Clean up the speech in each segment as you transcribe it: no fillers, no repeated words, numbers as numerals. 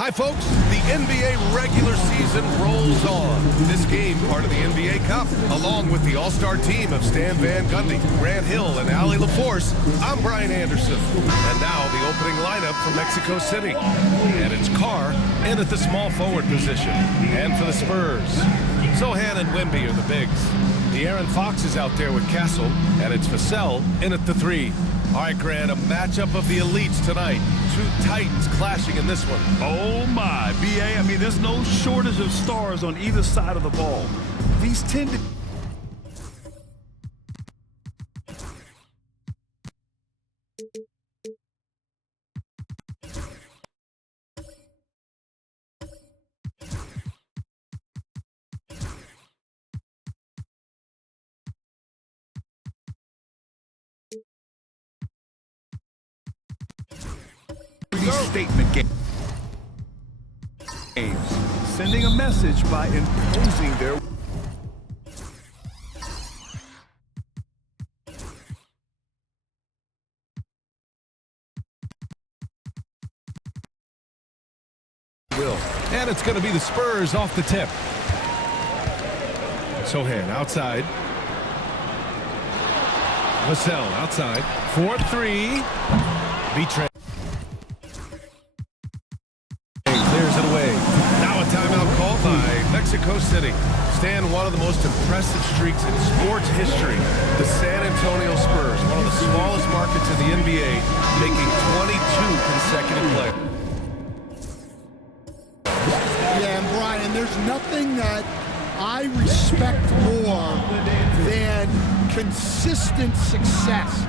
Hi, folks. The NBA regular season rolls on. This game, part of the NBA Cup, along with the all-star team of Stan Van Gundy, Grant Hill, and Allie LaForce. I'm Brian Anderson. And now the opening lineup for Mexico City. And it's Carr in at the small forward position. And for the Spurs, Sohan and Wemby are the bigs. De'Aaron Fox is out there with Castle, and it's Vassell in at the 3. All right, Grant, a matchup of the elites tonight. Two titans clashing in this one. Oh, my. B.A., I mean, there's no shortage of stars on either side of the ball. These tend to... statement games, sending a message by imposing their will. And it's going to be the Spurs off the tip. Sohan outside. Vassell outside. 4-3. Betray. Clears it away. Now a timeout called by Mexico City. Stan, one of the most impressive streaks in sports history. The San Antonio Spurs, one of the smallest markets in the NBA, making 22 consecutive plays. Yeah, and Brian, there's nothing that I respect more than consistent success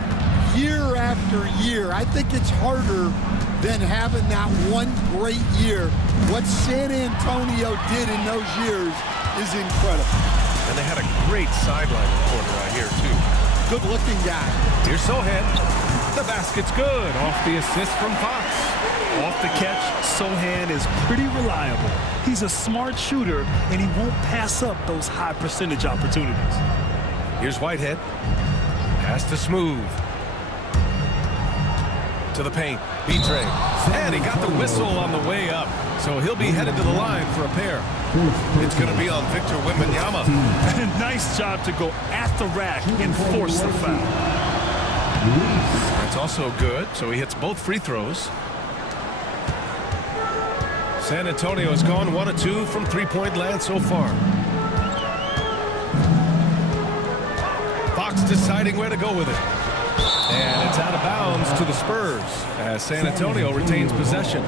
year after year. I think it's harder than having that one great year. What San Antonio did in those years is incredible. And they had a great sideline reporter right here, too. Good-looking guy. Here's Sohan. The basket's good. Off the assist from Fox. off the catch. Sohan is pretty reliable. He's a smart shooter, and he won't pass up those high percentage opportunities. Here's Whitehead. Pass to Smooth. To the paint. Betray. And he got the whistle on the way up. So he'll be headed to the line for a pair. It's going to be on Victor Wembanyama. Nice job to go at the rack and force the foul. That's also good. So he hits both free throws. San Antonio has gone 1 of 2 from three-point land so far. Fox deciding where to go with it. And it's out of bounds to the Spurs as San Antonio retains possession.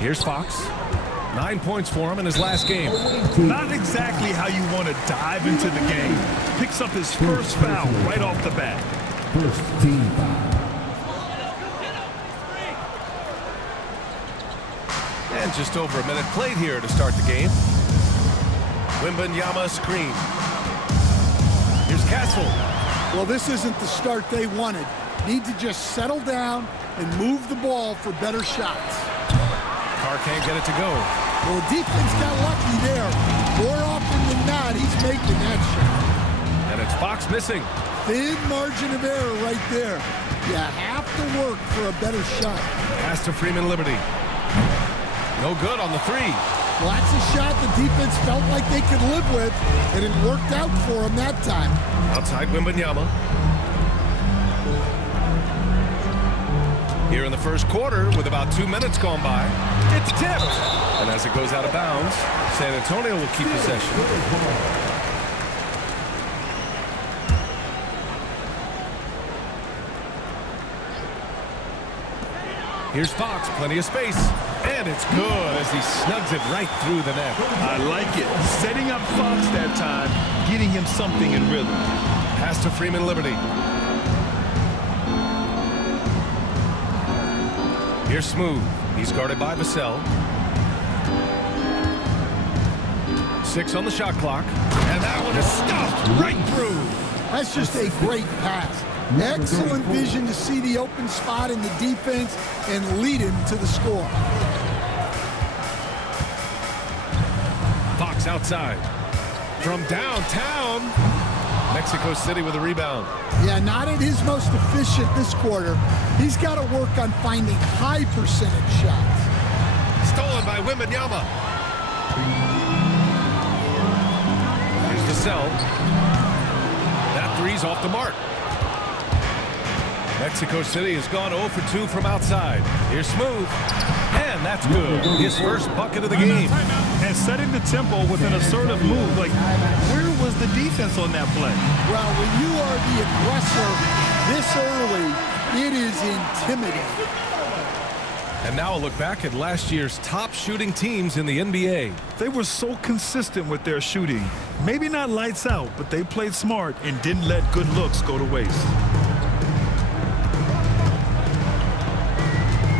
Here's Fox. 9 points for him in his last game. Not exactly how you want to dive into the game. Picks up his first foul right off the bat. First team foul. And just over a minute played here to start the game. Wembanyama screen. Here's Castle. Well, this isn't the start they wanted. Need to just settle down and move the ball for better shots. Carr can't get it to go. Well, the defense got lucky there. More often than not, he's making that shot. And it's Fox missing. Thin margin of error right there. You have to work for a better shot. Pass to Freeman Liberty. No good on the three. Well, that's a shot the defense felt like they could live with, and it worked out for them that time. Outside Wembanyama. Here in the first quarter, with about 2 minutes gone by, it's tipped. And as it goes out of bounds, San Antonio will keep possession. Here's Fox, plenty of space. And it's good as he snugs it right through the net. I like it. Setting up Fox that time, getting him something in rhythm. Pass to Freeman Liberty. Here's Smooth. He's guarded by Vassell. 6 on the shot clock. And that one is stuffed right through. That's just a great pass. Excellent vision to see the open spot in the defense and lead him to the score. Fox outside. From downtown. Mexico City with a rebound. Yeah, not at his most efficient this quarter. He's got to work on finding high percentage shots. Stolen by Wembanyama. Here's the cell. That three's off the mark. Mexico City has gone 0 for 2 from outside. Here's Smooth. And that's good. His first bucket of the game. And setting the tempo with an assertive move. Like, where was the defense on that play? Well, when you are the aggressor this early, it is intimidating. And now a look back at last year's top shooting teams in the NBA. They were so consistent with their shooting. Maybe not lights out, but they played smart and didn't let good looks go to waste.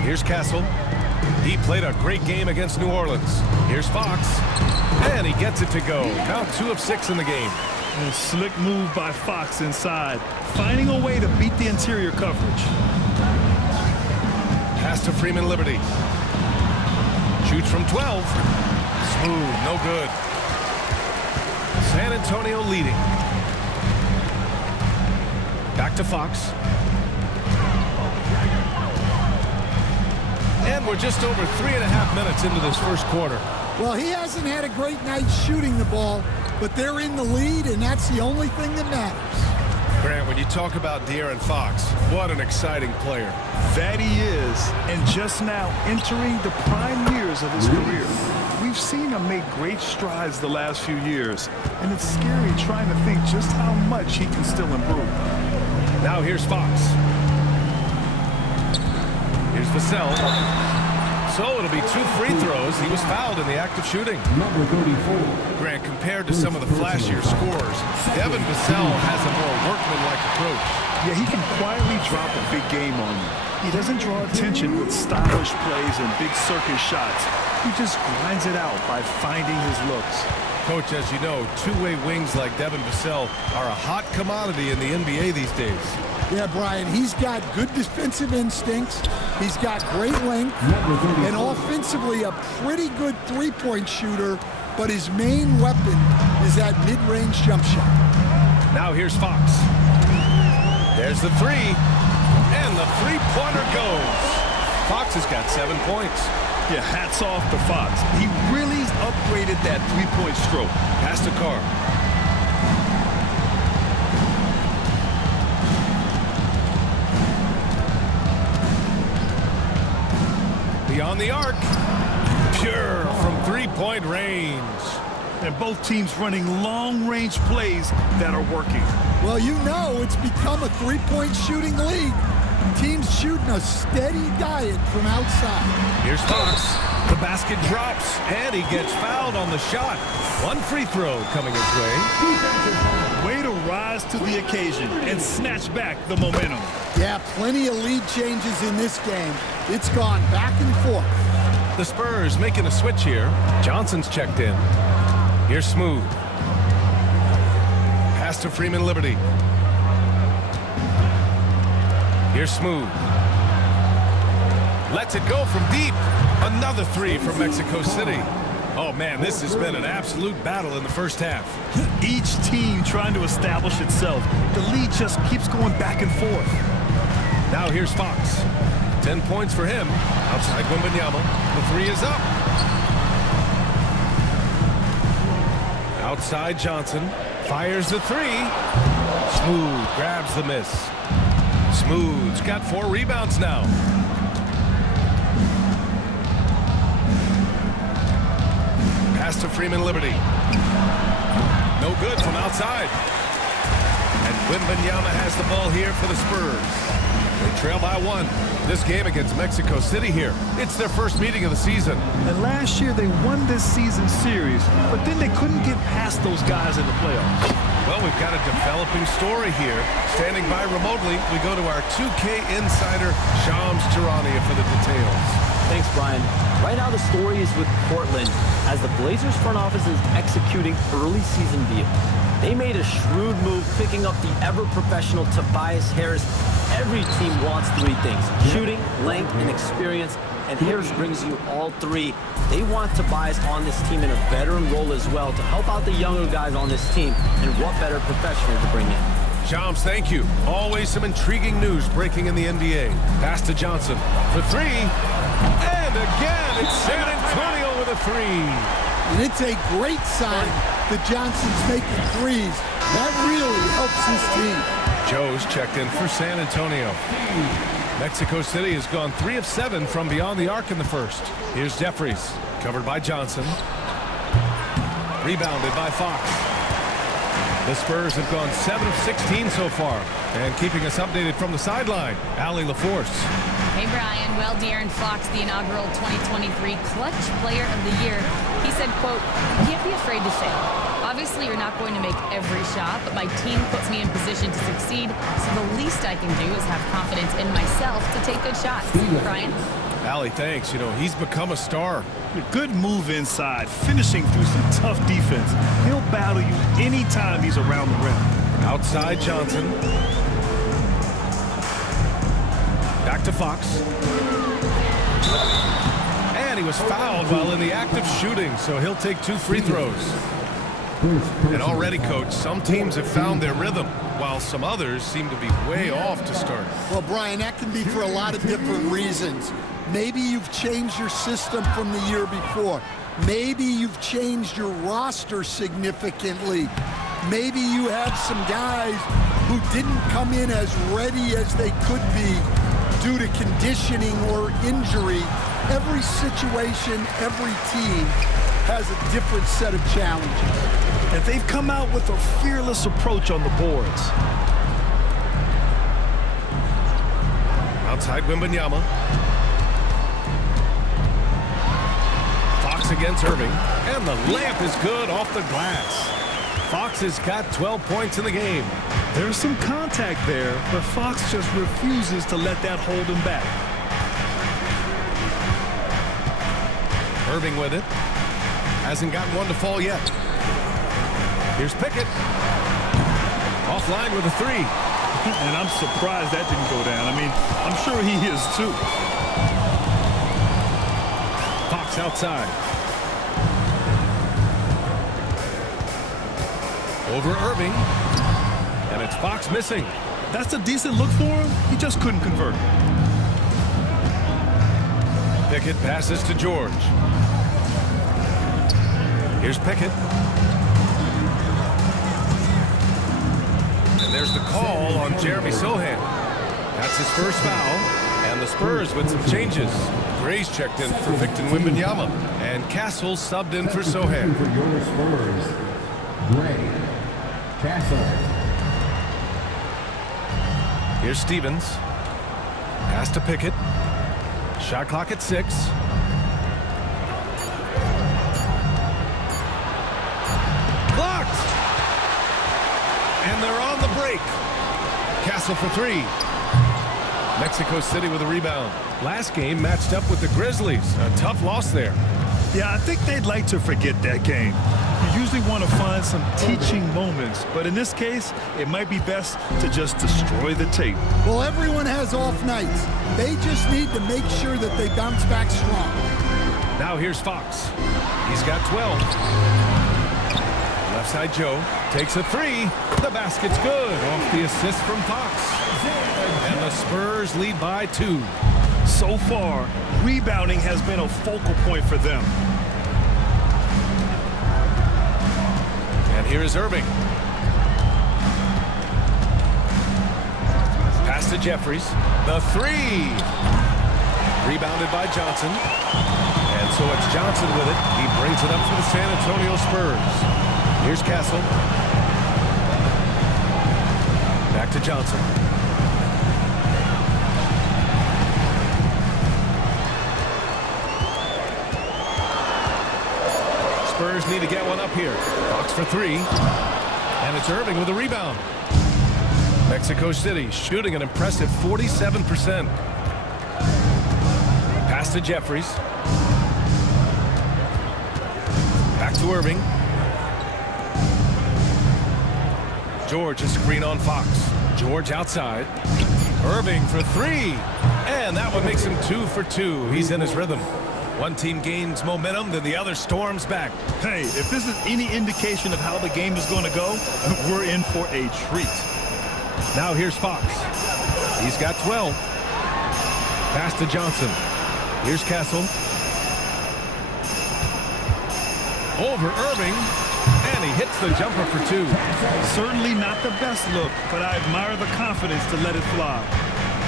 Here's Castle. He played a great game against New Orleans. Here's Fox. And he gets it to go. Now 2 of 6 in the game. A slick move by Fox inside, finding a way to beat the interior coverage. Pass to Freeman Liberty. Shoots from 12. Smooth, no good. San Antonio leading. Back to Fox. And we're just over 3.5 minutes into this first quarter. Well, he hasn't had a great night shooting the ball, but they're in the lead, and that's the only thing that matters. Grant, when you talk about De'Aaron Fox, what an exciting player. That he is, and just now entering the prime years of his career. We've seen him make great strides the last few years, and it's scary trying to think just how much he can still improve. Now here's Fox. Here's Vassell. So it'll be 2 free throws. He was fouled in the act of shooting. Number 34. Grant, compared to some of the flashier scores, Devin Vassell has a more workmanlike approach. Yeah, he can quietly drop a big game on you. He doesn't draw attention with stylish plays and big circus shots. He just grinds it out by finding his looks. Coach, as you know, two-way wings like Devin Vassell are a hot commodity in the NBA these days. Yeah, Brian, he's got good defensive instincts. He's got great length. And offensively, a pretty good three-point shooter. But his main weapon is that mid-range jump shot. Now here's Fox. There's the three. And the three-pointer goes. Fox has got 7 points. Yeah, hats off to Fox. He really upgraded that three-point stroke. Pass to Carr. Beyond the arc. Pure from three-point range. And both teams running long-range plays that are working. Well, you know it's become a three-point shooting league. Teams shooting a steady diet from outside. Here's Fox. The basket drops, and he gets fouled on the shot. 1 free throw coming his way. Way to rise to the occasion and snatch back the momentum. Yeah, plenty of lead changes in this game. It's gone back and forth. The Spurs making a switch here. Johnson's checked in. Here's Smooth. Pass to Freeman Liberty. Here's Smooth. Lets it go from deep. Another three from Mexico City. Oh, man, this has been an absolute battle in the first half. Each team trying to establish itself. The lead just keeps going back and forth. Now here's Fox. 10 points for him. Outside Wembanyama. The three is up. Outside Johnson. Fires the three. Smooth grabs the miss. Smooth's got 4 rebounds now. Pass to Freeman Liberty. No good from outside. And Wembanyama has the ball here for the Spurs. They trail by 1. This game against Mexico City here. It's their first meeting of the season. And last year they won this season series, but then they couldn't get past those guys in the playoffs. Well, we've got a developing story here. Standing by remotely, we go to our 2K insider, Shams Charania, for the details. Thanks, Brian. Right now, the story is with Portland, as the Blazers front office is executing early season deals. They made a shrewd move, picking up the ever-professional Tobias Harris. Every team wants 3 things: shooting, length, and experience, and Harris brings you all three. They want Tobias on this team in a veteran role as well to help out the younger guys on this team, and what better professional to bring in. Shams, thank you. Always some intriguing news breaking in the NBA. Pass to Johnson for three. And again, it's San Antonio with a three. And it's a great sign that Johnson's making threes. That really helps his team. Joe's checked in for San Antonio. Mexico City has gone 3 of 7 from beyond the arc in the first. Here's Jeffries, covered by Johnson. Rebounded by Fox. The Spurs have gone 7 of 16 so far. And keeping us updated from the sideline, Allie LaForce. Hey, Brian. Well, De'Aaron Fox, the inaugural 2023 Clutch Player of the Year, he said, quote, "You can't be afraid to fail. Obviously, you're not going to make every shot, but my team puts me in position to succeed, so the least I can do is have confidence in myself to take good shots." Brian? Allie, thanks. You know, he's become a star. Good move inside, finishing through some tough defense. He'll battle you anytime he's around the rim. Outside Johnson. Back to Fox. And he was fouled while in the act of shooting, so he'll take 2 free throws. And already, Coach, some teams have found their rhythm, while some others seem to be way off to start. Well, Brian, that can be for a lot of different reasons. Maybe you've changed your system from the year before. Maybe you've changed your roster significantly. Maybe you have some guys who didn't come in as ready as they could be due to conditioning or injury. Every situation, every team has a different set of challenges. And they've come out with a fearless approach on the boards. Outside Wembanyama. Fox against Irving. And the layup is good off the glass. Fox has got 12 points in the game. There's some contact there, but Fox just refuses to let that hold him back. Irving with it. Hasn't gotten one to fall yet. Here's Pickett. Offline with a 3. And I'm surprised that didn't go down. I mean, I'm sure he is too. Fox outside. Over Irving. And it's Fox missing. That's a decent look for him. He just couldn't convert. Pickett passes to George. Here's Pickett. And there's the call on Jeremy Sohan. That's his first foul. And the Spurs with some changes. Gray's checked in for Victor Wembanyama. And Castle subbed in for Sohan. For your Spurs, Gray, Castle. Here's Stevens. Pass to Pickett. Shot clock at 6. Blocked! And they're on the break. Castle for 3. Mexico City with a rebound. Last game matched up with the Grizzlies. A tough loss there. Yeah, I think they'd like to forget that game. You usually want to find some teaching moments, but in this case, it might be best to just destroy the tape. Well, everyone has off nights. They just need to make sure that they bounce back strong. Now here's Fox. He's got 12. Left side Joe takes a 3. The basket's good off the assist from Fox. And the Spurs lead by 2. So far, rebounding has been a focal point for them. And here is Irving. Pass to Jeffries. The 3. Rebounded by Johnson. And so it's Johnson with it. He brings it up for the San Antonio Spurs. Here's Castle. Back to Johnson. Spurs need to get one up here. Fox for 3. And it's Irving with a rebound. Mexico City shooting an impressive 47%. Pass to Jeffries. Back to Irving. George, a screen on Fox. George outside. Irving for three. And that one makes him 2 for 2. He's in his rhythm. One team gains momentum, then the other storms back. Hey, if this is any indication of how the game is going to go, we're in for a treat. Now here's Fox. He's got 12. Pass to Johnson. Here's Castle. Over Irving. And he hits the jumper for 2. Certainly not the best look, but I admire the confidence to let it fly.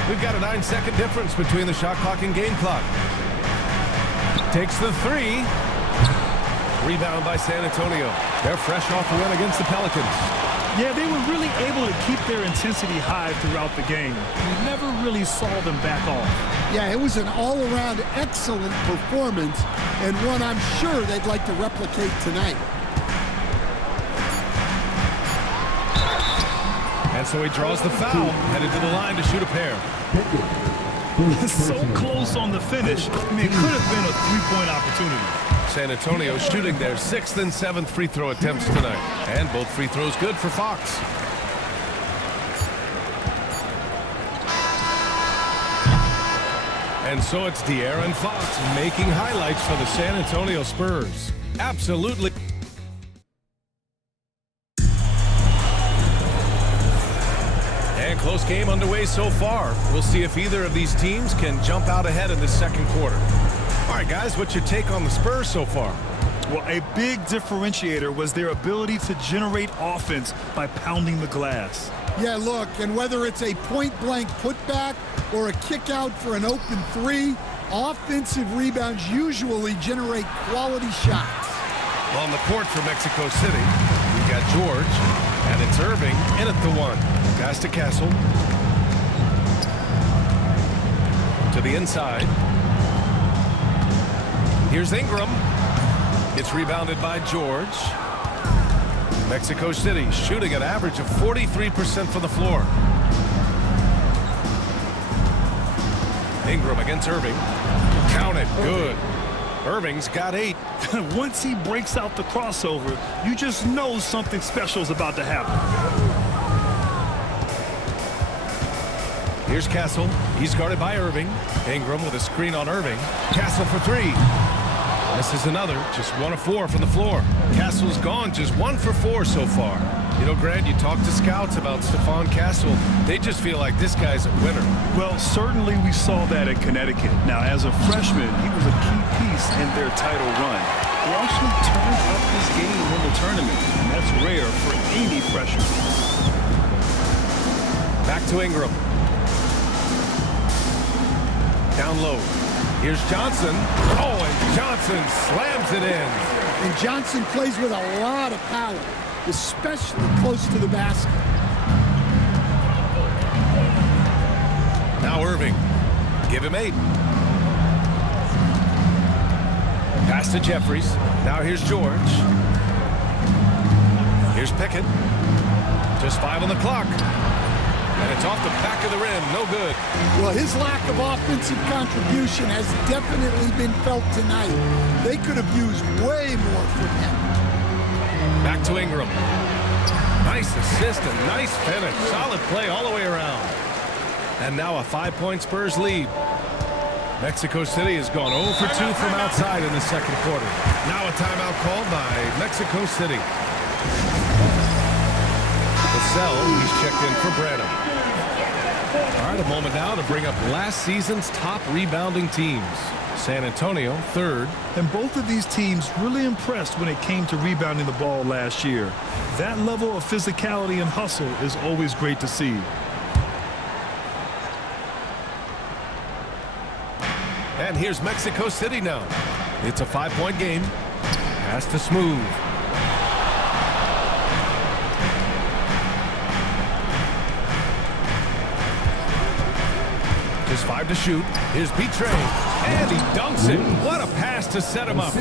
We've got a 9-second difference between the shot clock and game clock. Takes the 3. Rebound by San Antonio. They're fresh off a win against the Pelicans. Yeah, they were really able to keep their intensity high throughout the game. We never really saw them back off. Yeah, it was an all-around excellent performance, and one I'm sure they'd like to replicate tonight. And so he draws the foul, headed to the line to shoot a pair. So close on the finish. I mean, it could have been a three-point opportunity. San Antonio shooting their 6th and 7th free throw attempts tonight. And both free throws good for Fox. And so it's De'Aaron Fox making highlights for the San Antonio Spurs. Absolutely. And close game underway so far. We'll see if either of these teams can jump out ahead in the second quarter. All right, guys, what's your take on the Spurs so far? Well, a big differentiator was their ability to generate offense by pounding the glass. Yeah, look, and whether it's a point-blank putback or a kick out for an open 3, offensive rebounds usually generate quality shots. On the court for Mexico City, we've got George, and it's Irving in at the 1. Pass to Castle. To the inside. Here's Ingram. It's rebounded by George. Mexico City shooting an average of 43% from the floor. Ingram against Irving. Count it. Good. Irving's got 8. Once he breaks out the crossover, you just know something special is about to happen. Here's Castle. He's guarded by Irving. Ingram with a screen on Irving. Castle for 3. This is another, just 1 of 4 from the floor. Castle's gone just 1 for 4 so far. You know, Grant, you talk to scouts about Stephon Castle. They just feel like this guy's a winner. Well, certainly we saw that at Connecticut. Now, as a freshman, he was a key piece in their title run. He actually turned up his game in the tournament, and that's rare for any freshman. Back to Ingram. Down low. Here's Johnson. Oh, and Johnson slams it in. And Johnson plays with a lot of power, especially close to the basket. Now Irving. Give him 8. Pass to Jeffries. Now here's George. Here's Pickett. Just 5 on the clock. And it's off the back of the rim. No good. Well, his lack of offensive contribution has definitely been felt tonight. They could have used way more from him. Back to Ingram. Nice assist and nice finish. Solid play all the way around. And now a 5-point Spurs lead. Mexico City has gone 0 for 2 from outside in the second quarter. Now a timeout called by Mexico City. Vassell, he's checked in for Branham. All right, a moment now to bring up last season's top rebounding teams. San Antonio, 3rd. And both of these teams really impressed when it came to rebounding the ball last year. That level of physicality and hustle is always great to see. And here's Mexico City now. It's a 5-point game. Pass to Smooth. Just 5 to shoot. Here's Betrey. And he dunks it. What a pass to set him up.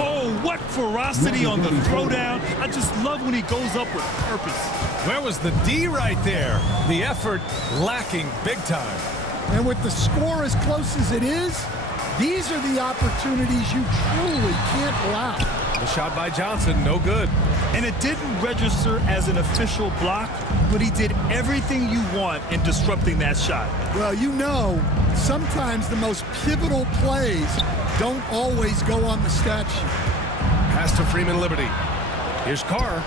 Oh, what ferocity on the throwdown. I just love when he goes up with purpose. Where was the D right there? The effort lacking big time. And with the score as close as it is, these are the opportunities you truly can't allow. The shot by Johnson, no good. And it didn't register as an official block, but he did everything you want in disrupting that shot. Well, you know, sometimes the most pivotal plays don't always go on the stat sheet. Pass to Freeman Liberty. Here's Carr.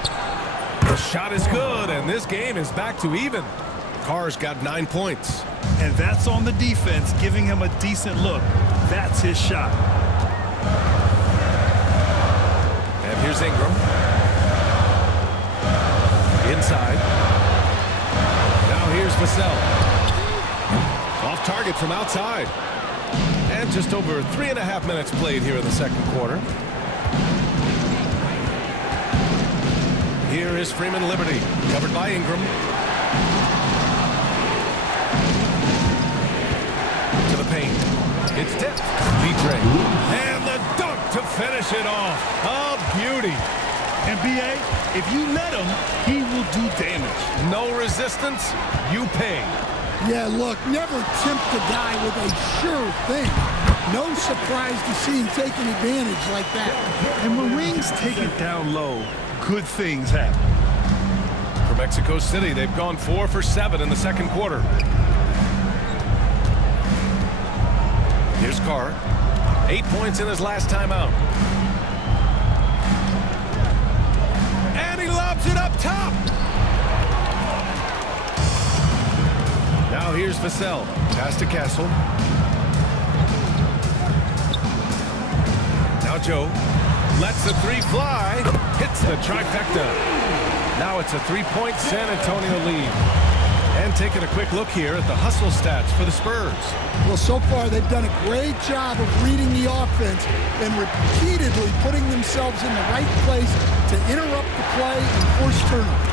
The shot is good, and this game is back to even. Carr's got 9 points. And that's on the defense, giving him a decent look. That's his shot. And here's Ingram. Inside. Now here's Vassell. Off target from outside. And just over 3.5 minutes played here in the second quarter. Here is Freeman Liberty, covered by Ingram. To the paint. It's tipped. Vitre. And the dunk to finish it off. A beauty. And B.A., if you let him, he will do damage. No resistance, you pay. Yeah, look, never tempt a guy with a sure thing. No surprise to see him taking advantage like that. And when Wings take it down low, good things happen. For Mexico City, they've gone 4 for 7 in the second quarter. Here's Carr. 8 points in his last time out. And he lobs it up top. Now here's Vassell. Pass to Castle. Now Joe lets the three fly. Hits the trifecta. Now it's a 3-point San Antonio lead. And taking a quick look here at the hustle stats for the Spurs. Well, so far they've done a great job of reading the offense and repeatedly putting themselves in the right place to interrupt the play and force turnovers.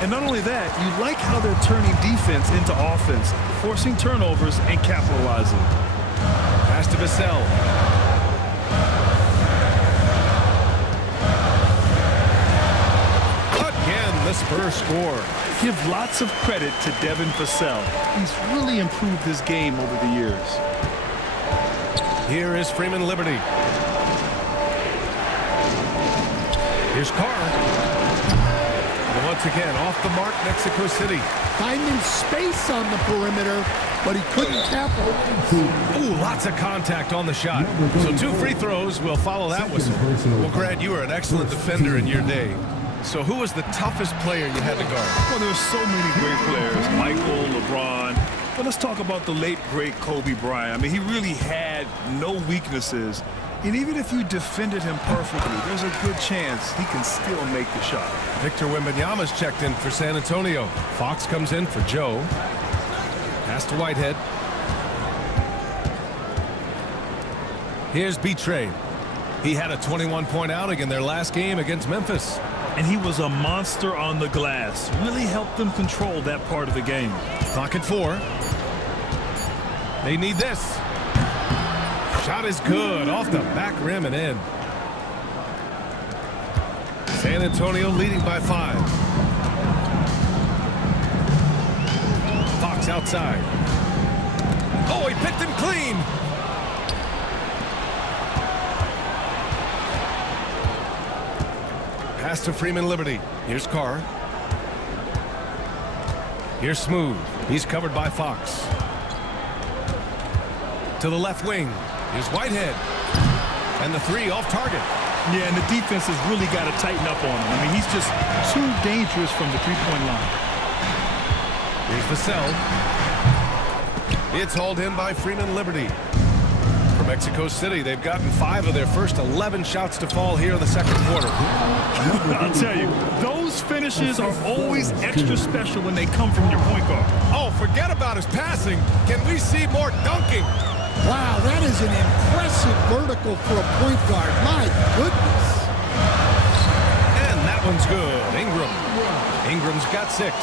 And not only that, you like how they're turning defense into offense, forcing turnovers and capitalizing. Pass to Vassell. Again, the Spurs score. Give lots of credit to Devin Vassell. He's really improved his game over the years. Here is Freeman Liberty. Here's Carr. And once again, off the mark, Mexico City. Finding space on the perimeter, but he couldn't capitalize. Ooh, lots of contact on the shot. So 2 free throws will follow that whistle. Well, Grant, you were an excellent defender in your day. So who was the toughest player you had to guard? Well, there's so many great players. Michael, LeBron. But let's talk about the late, great Kobe Bryant. I mean, he really had no weaknesses. And even if you defended him perfectly, there's a good chance he can still make the shot. Victor Wembanyama's checked in for San Antonio. Fox comes in for Joe. Pass to Whitehead. Here's Vitre. He had a 21-point outing in their last game against Memphis. And he was a monster on the glass. Really helped them control that part of the game. Clock at 4. They need this. Shot is good. Off the back rim and in. San Antonio leading by 5. Fox outside. Oh, he picked him clean. Pass to Freeman Liberty. Here's Carr. Here's Smooth. He's covered by Fox. To the left wing. Here's Whitehead. And the 3 off target. Yeah, and the defense has really got to tighten up on him. I mean, he's just too dangerous from the three-point line. Here's Vassell. It's hauled in by Freeman Liberty. For Mexico City, they've gotten 5 of their first 11 shots to fall here in the second quarter. I'll tell you, those finishes are always extra special when they come from your point guard. Oh, forget about his passing. Can we see more dunking? Wow, that is an impressive vertical for a point guard. My goodness. And that one's good. Ingram. Ingram's got 6.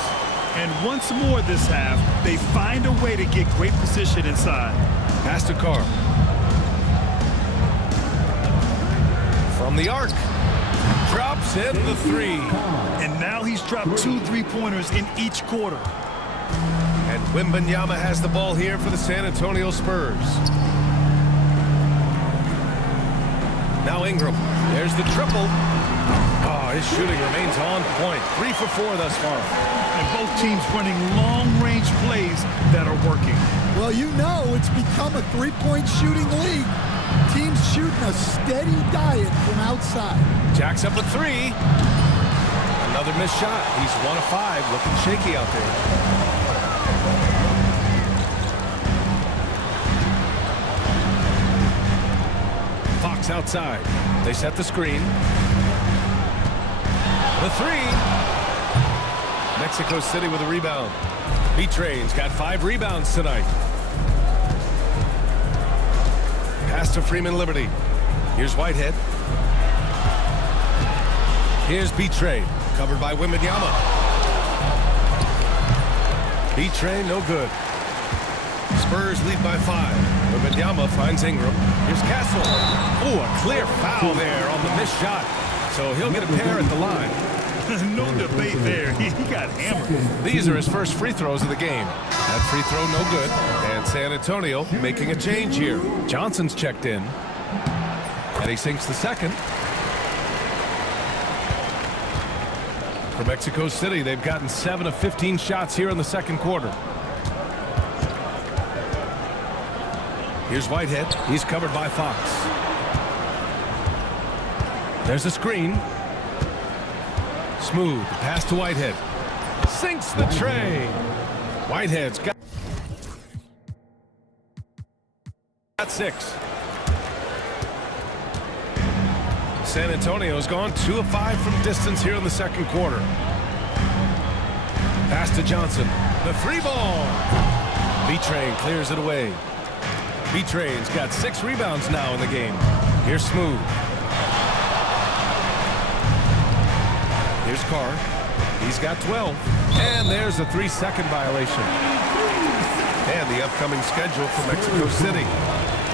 And once more this half, they find a way to get great position inside. Pass to Carr. From the arc. Drops in the 3. And now he's dropped 2 3-pointers in each quarter. And Wembanyama has the ball here for the San Antonio Spurs. Now Ingram. There's the triple. Oh, his shooting remains on point. 3 for 4 thus far. And both teams running long-range plays that are working. Well, you know it's become a three-point shooting league. Teams shooting a steady diet from outside. Jacks up a 3. Another missed shot. He's 1 of 5, looking shaky out there. Fox outside. They set the screen. The 3. Mexico City with a rebound. B-Train's got 5 rebounds tonight. Pass to Freeman Liberty. Here's Whitehead. Here's B-Train. Covered by Wembanyama. B-Train no good. Spurs lead by 5. Wembanyama finds Ingram. Here's Castle. Oh, a clear foul there on the missed shot. So he'll get a pair at the line. No debate there. He got hammered. These are his first free throws of the game. That free throw no good. And San Antonio making a change here. Johnson's checked in. And he sinks the second. For Mexico City, they've gotten 7 of 15 shots here in the second quarter. Here's Whitehead. He's covered by Fox. There's a screen. Smooth. Pass to Whitehead. Sinks the tray. Whitehead's got 6. San Antonio's gone 2 of 5 from distance here in the second quarter. Pass to Johnson. The 3 ball. B-Train clears it away. B-Train's got 6 rebounds now in the game. Here's Smooth. Here's Carr. He's got 12. And there's a 3-second violation. And the upcoming schedule for Mexico City.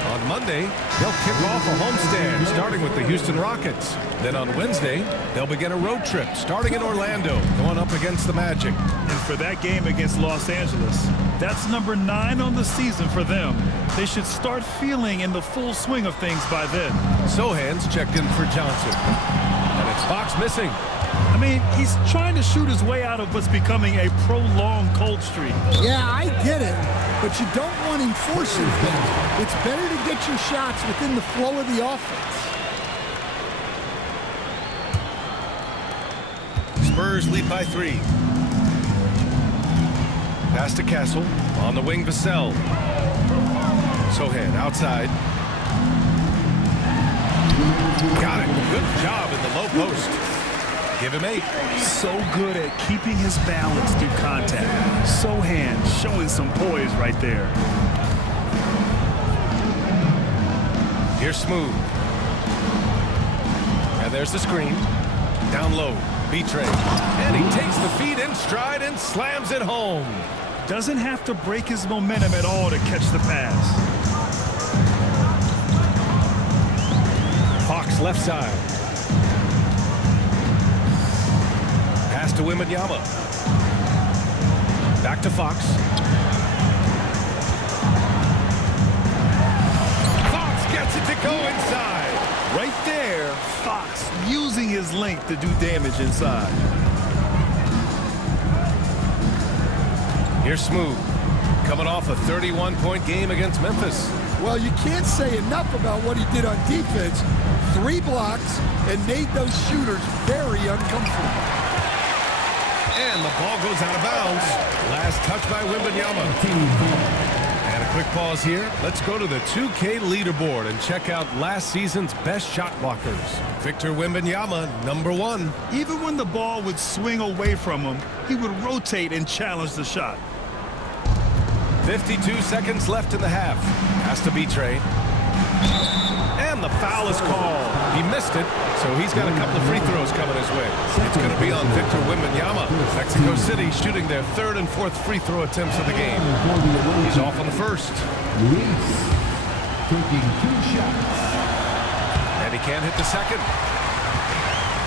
On Monday, they'll kick off a homestand, starting with the Houston Rockets. Then on Wednesday, they'll begin a road trip, starting in Orlando, going up against the Magic. And for that game against Los Angeles, that's number 9 on the season for them. They should start feeling in the full swing of things by then. Sohan's checked in for Johnson. And it's Fox missing. I mean, he's trying to shoot his way out of what's becoming a prolonged cold streak. Yeah, I get it, but you don't want him forcing things. It's better to get your shots within the flow of the offense. Spurs lead by 3. Pass to Castle. On the wing, Vassell. Sohan outside. Got it. Good job in the low post. Give him 8. So good at keeping his balance through contact. Sohan showing some poise right there. Here's Smooth. And there's the screen. Down low. B-Train. And he takes the feed in stride and slams it home. Doesn't have to break his momentum at all to catch the pass. Fox left side. Pass to Wembanyama. Back to Fox. Fox gets it to go inside. Right there, Fox using his length to do damage inside. Here's Smooth. Coming off a 31-point game against Memphis. Well, you can't say enough about what he did on defense. 3 blocks and made those shooters very uncomfortable. And the ball goes out of bounds. Last touch by Wembanyama. And a quick pause here. Let's go to the 2K leaderboard and check out last season's best shot blockers. Victor Wembanyama, number 1. Even when the ball would swing away from him, he would rotate and challenge the shot. 52 seconds left in the half. Has to be Trey. And the foul is called. He missed it, so he's got a couple of free throws coming his way. It's going to be on Victor Wembanyama. Mexico City shooting their 3rd and 4th free throw attempts of the game. He's off on the first. Luis taking 2 shots. And he can't hit the second.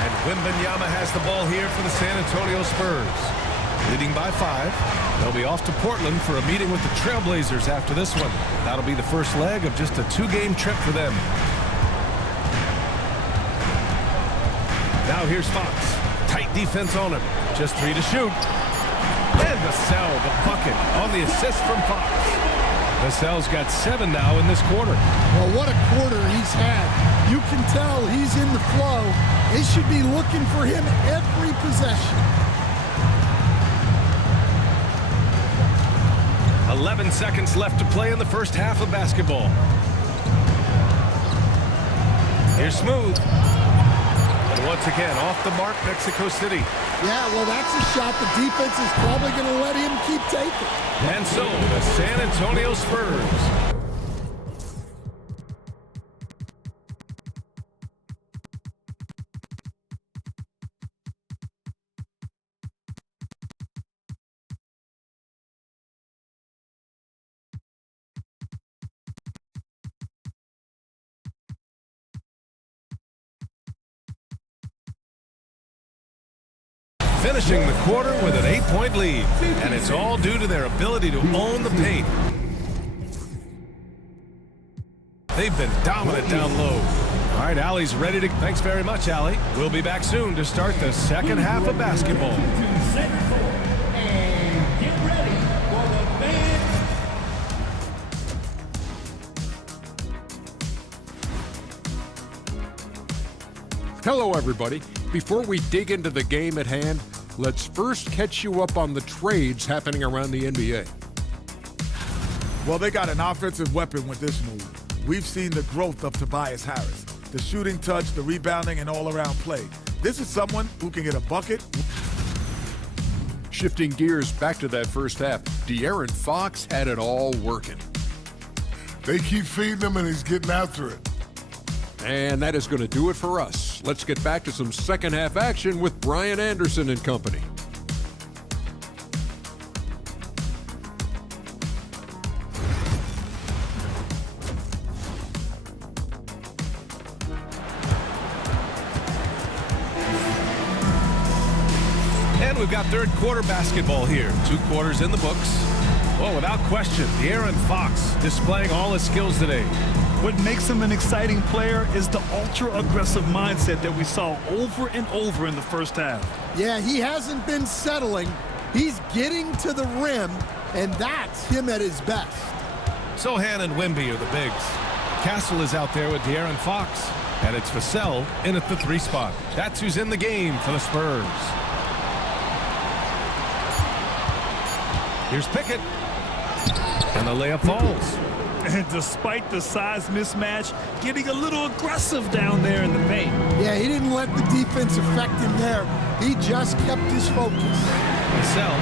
And Wembanyama has the ball here for the San Antonio Spurs. Leading by 5. They'll be off to Portland for a meeting with the Trailblazers after this one. That'll be the first leg of just a 2-game trip for them. Now here's Fox. Tight defense on him. Just 3 to shoot. And Vassell, the bucket, on the assist from Fox. Vassell's got 7 now in this quarter. Well, what a quarter he's had. You can tell he's in the flow. They should be looking for him every possession. 11 seconds left to play in the first half of basketball. Here's Smooth. And once again, off the mark, Mexico City. Yeah, well, that's a shot the defense is probably going to let him keep taking. And so, the San Antonio Spurs. Finishing the quarter with an 8-point lead. And it's all due to their ability to own the paint. They've been dominant down low. All right, Allie's ready to... Thanks very much, Allie. We'll be back soon to start the second half of basketball. And get ready for the band. Hello, everybody. Before we dig into the game at hand, let's first catch you up on the trades happening around the NBA. Well, they got an offensive weapon with this move. We've seen the growth of Tobias Harris, the shooting touch, the rebounding, and all-around play. This is someone who can get a bucket. Shifting gears back to that first half, De'Aaron Fox had it all working. They keep feeding him, and he's getting after it. And that is going to do it for us. Let's get back to some second half action with Brian Anderson and company. And we've got third quarter basketball here. 2 quarters in the books. Well, without question, De'Aaron Fox displaying all his skills today. What makes him an exciting player is the ultra-aggressive mindset that we saw over and over in the first half. Yeah, he hasn't been settling. He's getting to the rim, and that's him at his best. Sohan and Wemby are the bigs. Castle is out there with De'Aaron Fox. And it's Vassell in at the 3 spot. That's who's in the game for the Spurs. Here's Pickett. And the layup falls. And despite the size mismatch, getting a little aggressive down there in the paint. Yeah, he didn't let the defense affect him there. He just kept his focus. Vassell,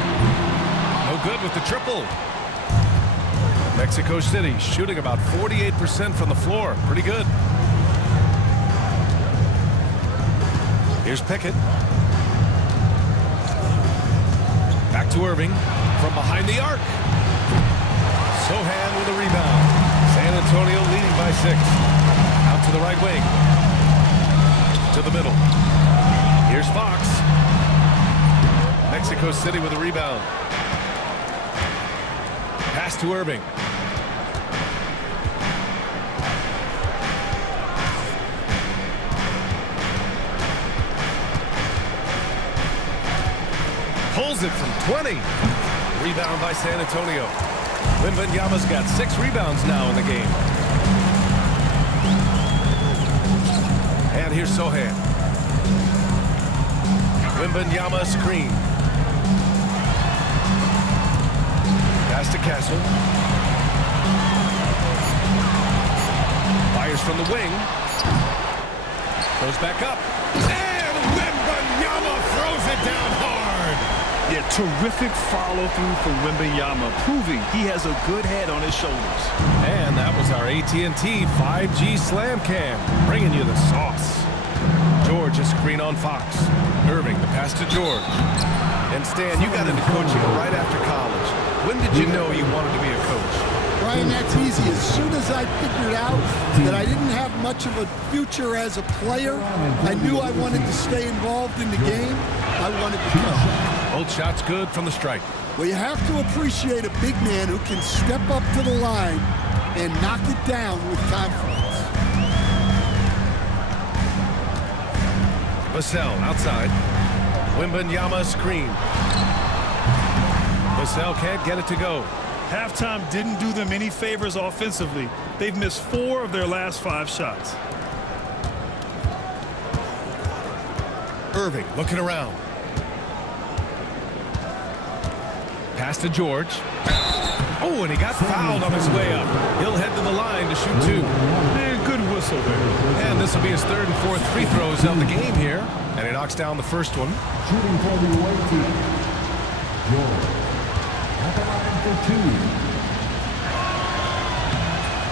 no good with the triple. Mexico City shooting about 48% from the floor. Pretty good. Here's Pickett. Back to Irving from behind the arc. Sohan with a rebound. San Antonio leading by 6. Out to the right wing. To the middle. Here's Fox. Mexico City with a rebound. Pass to Irving. Pulls it from 20. Rebound by San Antonio. Wembanyama's got 6 rebounds now in the game. And here's Sohan. Wembanyama screen. Pass to Castle. Fires from the wing. Goes back up. And Wembanyama throws it down hard. Yeah, terrific follow-through for Wembanyama, proving he has a good head on his shoulders. And that was our AT&T 5G Slam Cam, bringing you the sauce. George a screen on Fox. Irving, the pass to George. And Stan, you got into coaching right after college. When did you know you wanted to be a coach? Brian, that's easy. As soon as I figured out that I didn't have much of a future as a player, I knew I wanted to stay involved in the game. I wanted to coach. Both shots good from the strike. Well, you have to appreciate a big man who can step up to the line and knock it down with confidence. Vassell outside. Wembanyama screen. Vassell can't get it to go. Halftime didn't do them any favors offensively. They've missed 4 of their last 5 shots. Irving looking around. Pass to George. Oh, and he got fouled on his way up. He'll head to the line to shoot 2. Yeah, good whistle there. And this will be his 3rd and 4th free throws of the game here. And he knocks down the first one. Shooting for the away team, George. At the line for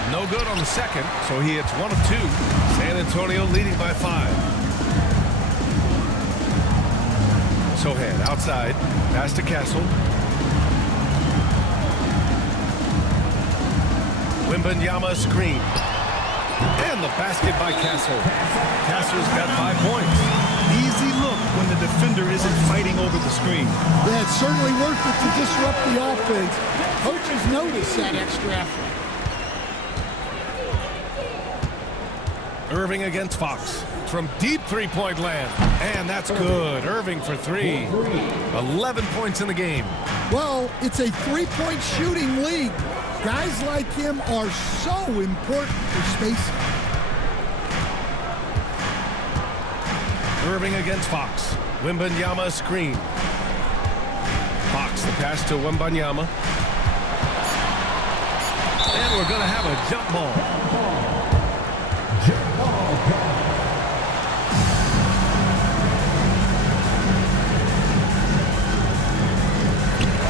2. No good on the second, so he hits 1 of 2. San Antonio leading by 5. Sohan outside. Pass to Castle. Wembanyama screen. And the basket by Castle. Castle's got 5 points. Easy look when the defender isn't fighting over the screen. Yeah, it's certainly worth it to disrupt the offense. Coaches notice that extra effort. Irving against Fox. From deep three-point land. And that's good. Irving for 3. 11 points in the game. Well, it's a 3-point shooting league. Guys like him are so important for spacing. Irving against Fox. Wembanyama screen. Fox the pass to Wembanyama. And we're going to have a jump ball.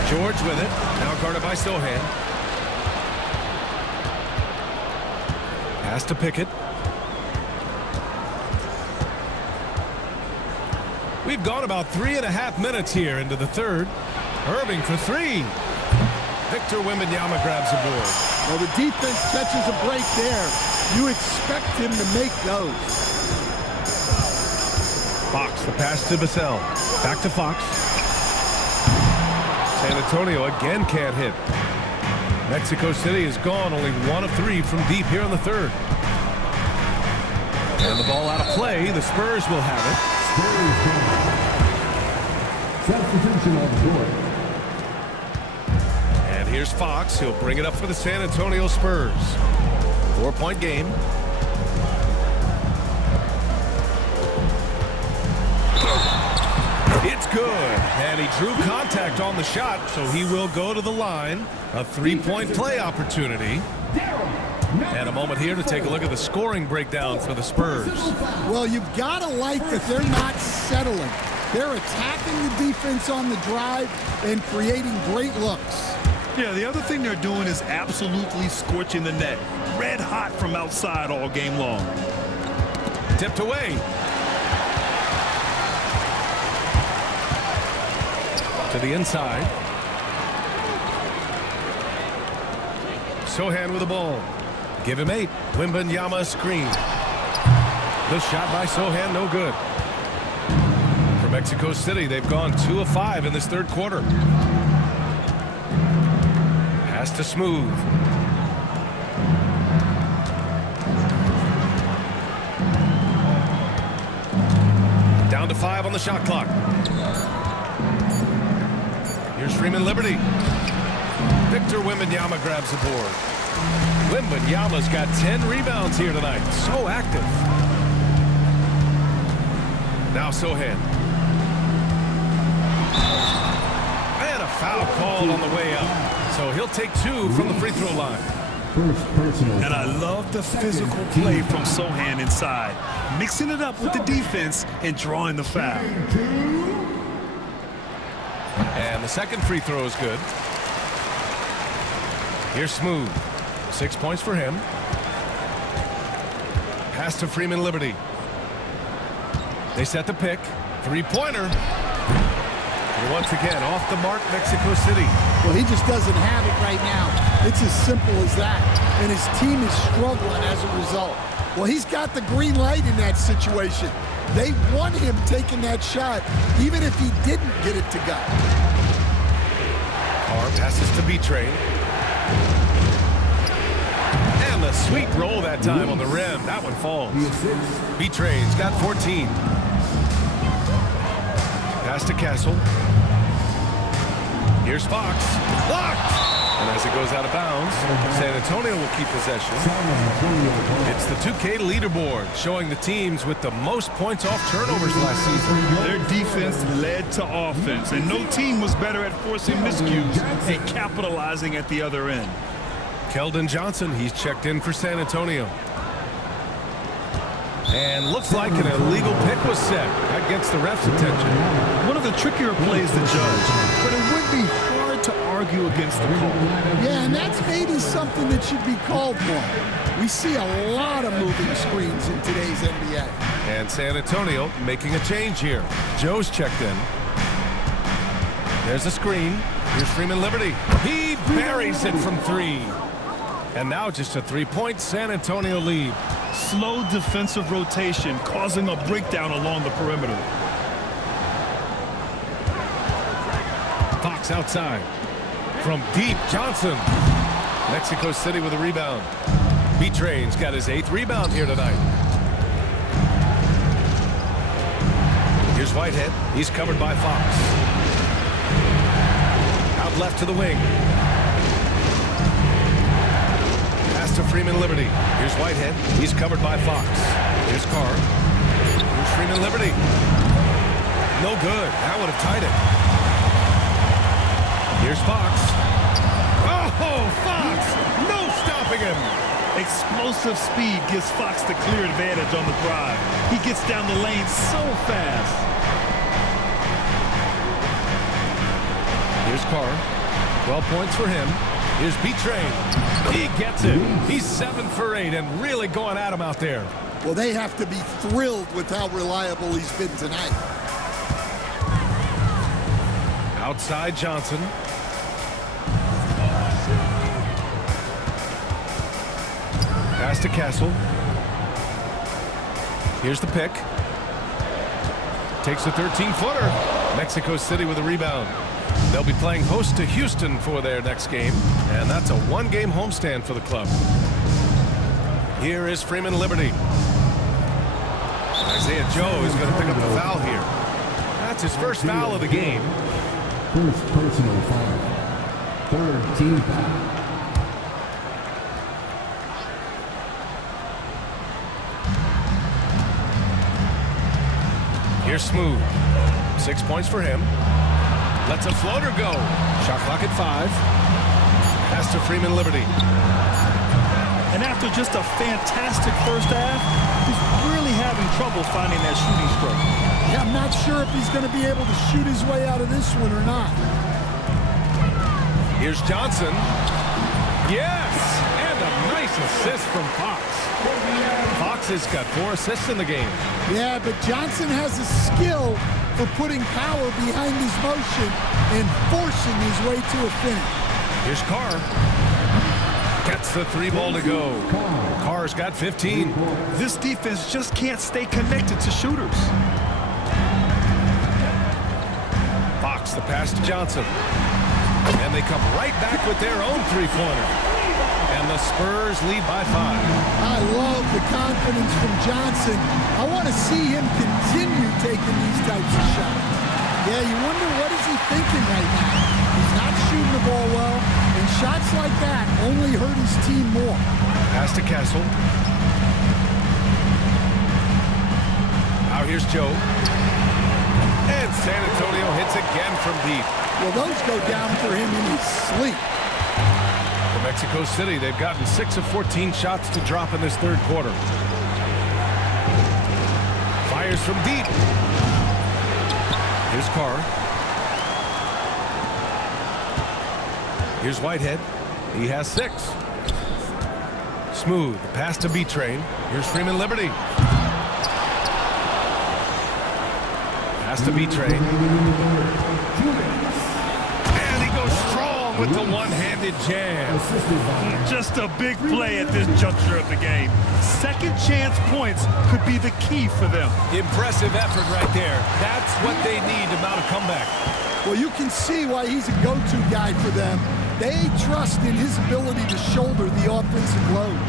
George with it. Now guarded by Sohan. Pass to Pickett. We've gone about 3.5 minutes here into the 3rd. Irving for 3. Victor Wembanyama grabs the board. Well, the defense catches a break there. You expect him to make those. Fox, the pass to Vassell. Back to Fox. San Antonio again can't hit. Mexico City has gone only 1 of 3 from deep here in the 3rd. And the ball out of play. The Spurs will have it. Substitution on the court. And here's Fox. He'll bring it up for the San Antonio Spurs. 4-point game. It's good. And he drew contact on the shot, so he will go to the line. A 3-point play opportunity. And a moment here to take a look at the scoring breakdown for the Spurs. Well, you've got to like that they're not settling. They're attacking the defense on the drive and creating great looks. Yeah, the other thing they're doing is absolutely scorching the net. Red hot from outside all game long. Tipped away. To the inside. Sohan with the ball. Give him 8. Wembanyama screen. The shot by Sohan, no good. For Mexico City, they've gone 2 of 5 in this 3rd quarter. Pass to Smooth. Down to 5 on the shot clock. Here's Freeman Liberty. Victor Wembanyama grabs the board. Wembanyama's got 10 rebounds here tonight. So active. Now Sohan. And a foul called on the way up. So he'll take 2 from the free throw line. And I love the physical play from Sohan inside. Mixing it up with the defense and drawing the foul. And the second free throw is good. Here's Smooth. 6 points for him. Pass to Freeman Liberty. They set the pick. 3-pointer. And once again, off the mark, Mexico City. Well, he just doesn't have it right now. It's as simple as that. And his team is struggling as a result. Well, he's got the green light in that situation. They want him taking that shot, even if he didn't get it to go. Carr passes to B-Train. And the sweet roll that time on the rim. That one falls. B-Train's got 14. Pass to Castle. Here's Fox. Blocked! And as it goes out of bounds, San Antonio will keep possession. It's the 2K leaderboard showing the teams with the most points off turnovers last season. Their defense led to offense, and no team was better at forcing miscues and capitalizing at the other end. Keldon Johnson, he's checked in for San Antonio. And looks like an illegal pick was set. That gets the ref's attention. One of the trickier plays to judge, but it would be hard to argue against the call. Yeah, and that's maybe something that should be called more. We see a lot of moving screens in today's NBA. And San Antonio making a change here. Joe's checked in. There's a screen. Here's Freeman Liberty. He buries it from 3. And now just a 3-point San Antonio lead. Slow defensive rotation causing a breakdown along the perimeter. Fox outside. From deep, Johnson. Mexico City with a rebound. B-Train's got his 8th rebound here tonight. Here's Whitehead. He's covered by Fox. Out left to the wing. Pass to Freeman Liberty. Here's Whitehead. He's covered by Fox. Here's Carr. Here's Freeman Liberty. No good. That would have tied it. Here's Fox. Oh, Fox! No stopping him! Explosive speed gives Fox the clear advantage on the drive. He gets down the lane so fast. Here's Carr. 12 points for him. Here's B-Train. He gets it. He's 7 for 8 and really going at him out there. Well, they have to be thrilled with how reliable he's been tonight. Outside Johnson. Pass to Castle. Here's the pick. Takes a 13-footer. Mexico City with a rebound. They'll be playing host to Houston for their next game, and that's a 1-game homestand for the club. Here is Freeman Liberty. Isaiah Joe is going to pick up the foul here. That's his first foul of the game. First personal foul. 3rd team foul. Here's Smooth. 6 points for him. Lets a floater go. Shot clock at 5. Pass to Freeman Liberty. And after just a fantastic first half, he's really having trouble finding that shooting stroke. Yeah, I'm not sure if he's going to be able to shoot his way out of this one or not. Here's Johnson. Yes! And a nice assist from Fox. Fox has got 4 assists in the game. Yeah, but Johnson has a skill for putting power behind his motion and forcing his way to a finish. Here's Carr. Gets the 3 ball to go. Carr's got 15. This defense just can't stay connected to shooters. Fox, the pass to Johnson. And they come right back with their own 3-pointer. And the Spurs lead by 5. I love the confidence from Johnson. I want to see him continue taking these types of shots. Yeah, you wonder what is he thinking right now. He's not shooting the ball well, and shots like that only hurt his team more. Pass to Castle. Now here's Joe. And San Antonio hits again from deep. Well, those go down for him in his sleep. For Mexico City, they've gotten 6 of 14 shots to drop in this 3rd quarter. Fires from deep. Here's Carr. Here's Whitehead. He has 6. Smooth. Pass to B-Train. Here's Freeman Liberty. Pass to B-Train. And he goes strong with the one-handed jam. Just a big play at this juncture of the game. Second chance points could be the key for them. Impressive effort right there. That's what they need to mount a comeback. Well, you can see why he's a go-to guy for them. They trust in his ability to shoulder the offensive load.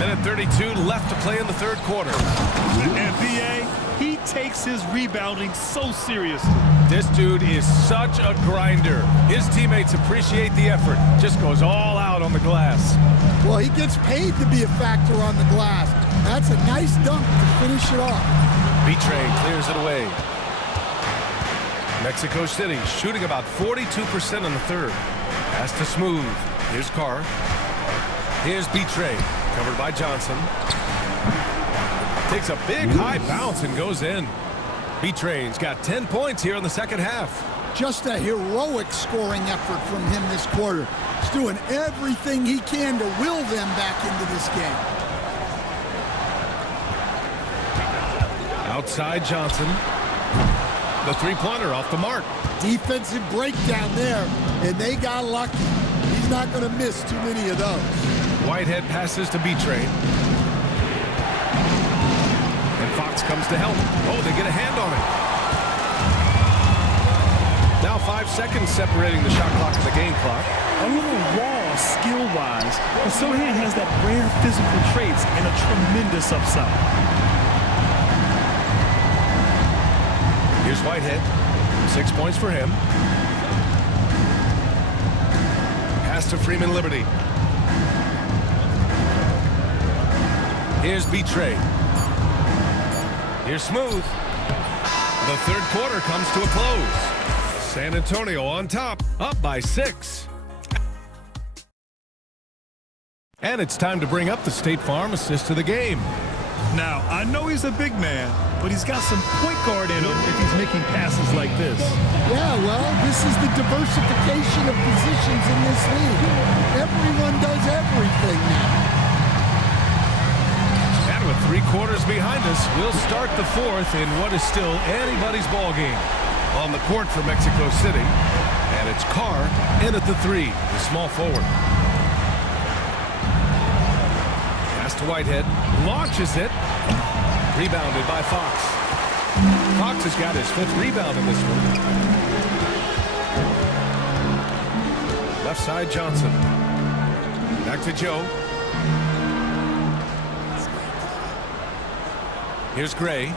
Minute 32 left to play in the third quarter. And B.A., he takes his rebounding so seriously. This dude is such a grinder. His teammates appreciate the effort. Just goes all out on the glass. Well, he gets paid to be a factor on the glass. That's a nice dunk to finish it off. B-Train clears it away. Mexico City shooting about 42% in the third. Pass to Smooth. Here's Carr. Here's B-Train, covered by Johnson. Takes a big high bounce and goes in. B-Train's got 10 points here in the second half. Just a heroic scoring effort from him this quarter. He's doing everything he can to will them back into this game. Outside Johnson. The three-pointer off the mark. Defensive breakdown there, and they got lucky. He's not going to miss too many of those. Whitehead passes to B-Train. And Fox comes to help. Oh, they get a hand on it. Now 5 seconds separating the shot clock and the game clock. A little raw skill-wise, but Sohan has that rare physical traits and a tremendous upside. Here's Whitehead. 6 points for him. Pass to Freeman Liberty. Here's B-Train. Here's Smooth. The third quarter comes to a close. San Antonio on top, up by 6. And it's time to bring up the State Farm assist of the game. Now, I know he's a big man, but he's got some point guard in him if he's making passes like this. Yeah, well, this is the diversification of positions in this league. Everyone does everything now. And with 3 quarters behind us, we'll start the fourth in what is still anybody's ball game. On the court for Mexico City, and it's Carr in at the 3, the small forward. Pass to Whitehead, launches it, rebounded by Fox. Fox has got his 5th rebound in this one. Left side Johnson. Back to Joe. Here's Gray.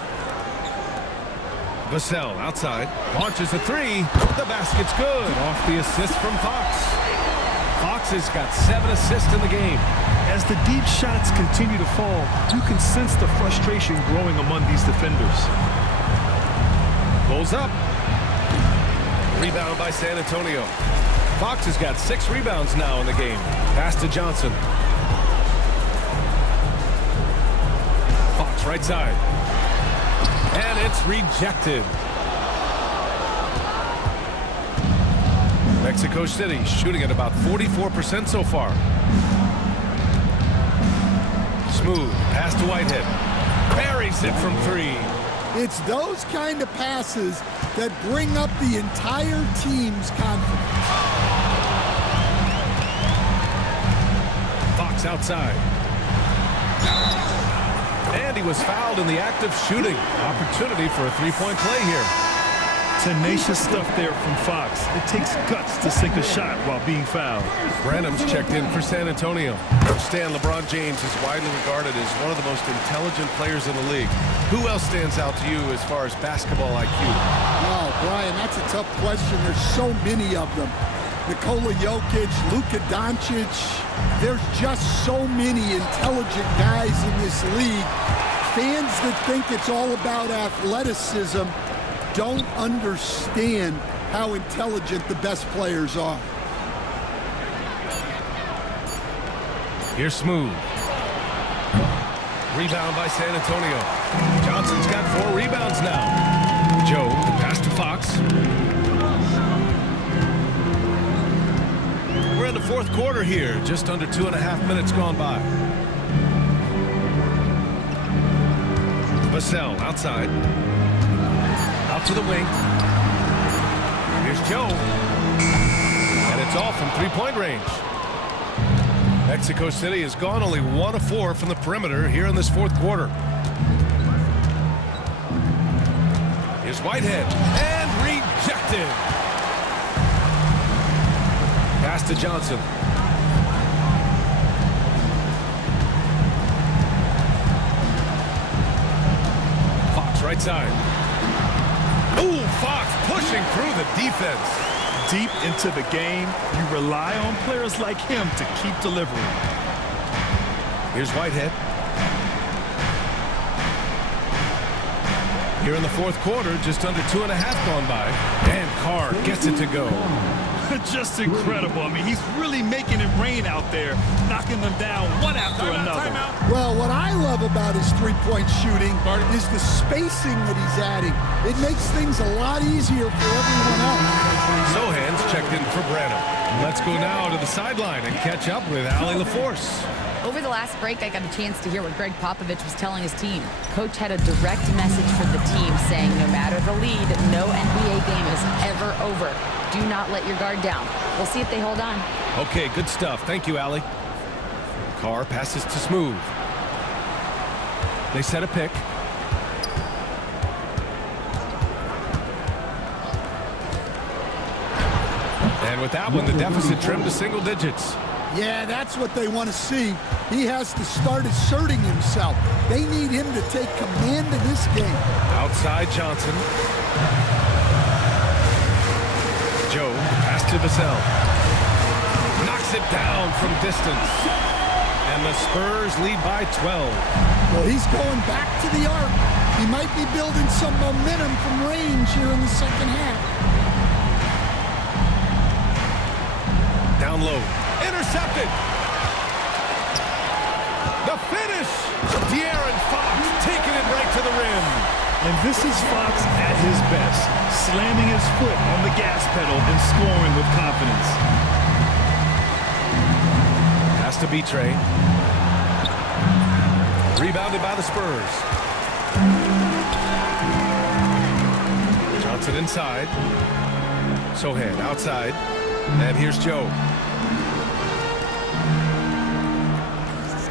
Vassell outside. Launches a 3. The basket's good. Off the assist from Fox. Fox has got 7 assists in the game. As the deep shots continue to fall, you can sense the frustration growing among these defenders. Pulls up. Rebound by San Antonio. Fox has got 6 rebounds now in the game. Pass to Johnson. Fox right side. And it's rejected. Mexico City shooting at about 44% so far. Smooth. Pass to Whitehead. Buries it from 3. It's those kind of passes that bring up the entire team's confidence. Fox outside. And he was fouled in the act of shooting. Opportunity for a 3-point play here. Tenacious stuff there from Fox. It takes guts to sink a shot while being fouled. Branham's checked in for San Antonio. Stan, LeBron James is widely regarded as one of the most intelligent players in the league. Who else stands out to you as far as basketball IQ? Oh, Brian, that's a tough question. There's so many of them. Nikola Jokic, Luka Doncic. There's just so many intelligent guys in this league. Fans that think it's all about athleticism don't understand how intelligent the best players are. Here's Smooth. Rebound by San Antonio. Johnson's got 4 rebounds now. Joe, the pass to Fox. We're in the fourth quarter here, just under 2.5 minutes gone by. Vassell outside. Out to the wing. Here's Joe. And it's all from 3-point range. Mexico City has gone only 1 of 4 from the perimeter here in this fourth quarter. Here's Whitehead. And rejected. Pass to Johnson. right side. Ooh, Fox pushing through the defense. Deep into the game, you rely on players like him to keep delivering. Here's Whitehead. Here in the fourth quarter, just under 2.5 gone by. And Carr gets it to go. Just incredible. I mean, he's really making it rain out there, knocking them down one after another. Well, what I love about his three-point shooting is the spacing that he's adding. It makes things a lot easier for everyone else. Sohan's checked in for Branham. Let's go now to the sideline and catch up with Allie LaForce. Over the last break, I got a chance to hear what Greg Popovich was telling his team. Coach had a direct message for the team saying no matter the lead, no NBA game is ever over. Do not let your guard down. We'll see if they hold on. Okay, good stuff. Thank you, Allie. Carr passes to Smooth. They set a pick. And with that one, the deficit trimmed to single digits. Yeah, that's what they want to see. He has to start asserting himself. They need him to take command of this game. Outside Johnson. Joe, pass to Vassell. Knocks it down from distance. And the Spurs lead by 12. Well, he's going back to the arc. He might be building some momentum from range here in the second half. Down low. Intercepted. The finish. De'Aaron Fox taking it right to the rim. And this is Fox at his best, slamming his foot on the gas pedal and scoring with confidence. Pass to Betray. Rebounded by the Spurs. Johnson inside. Sohan outside. And here's Joe.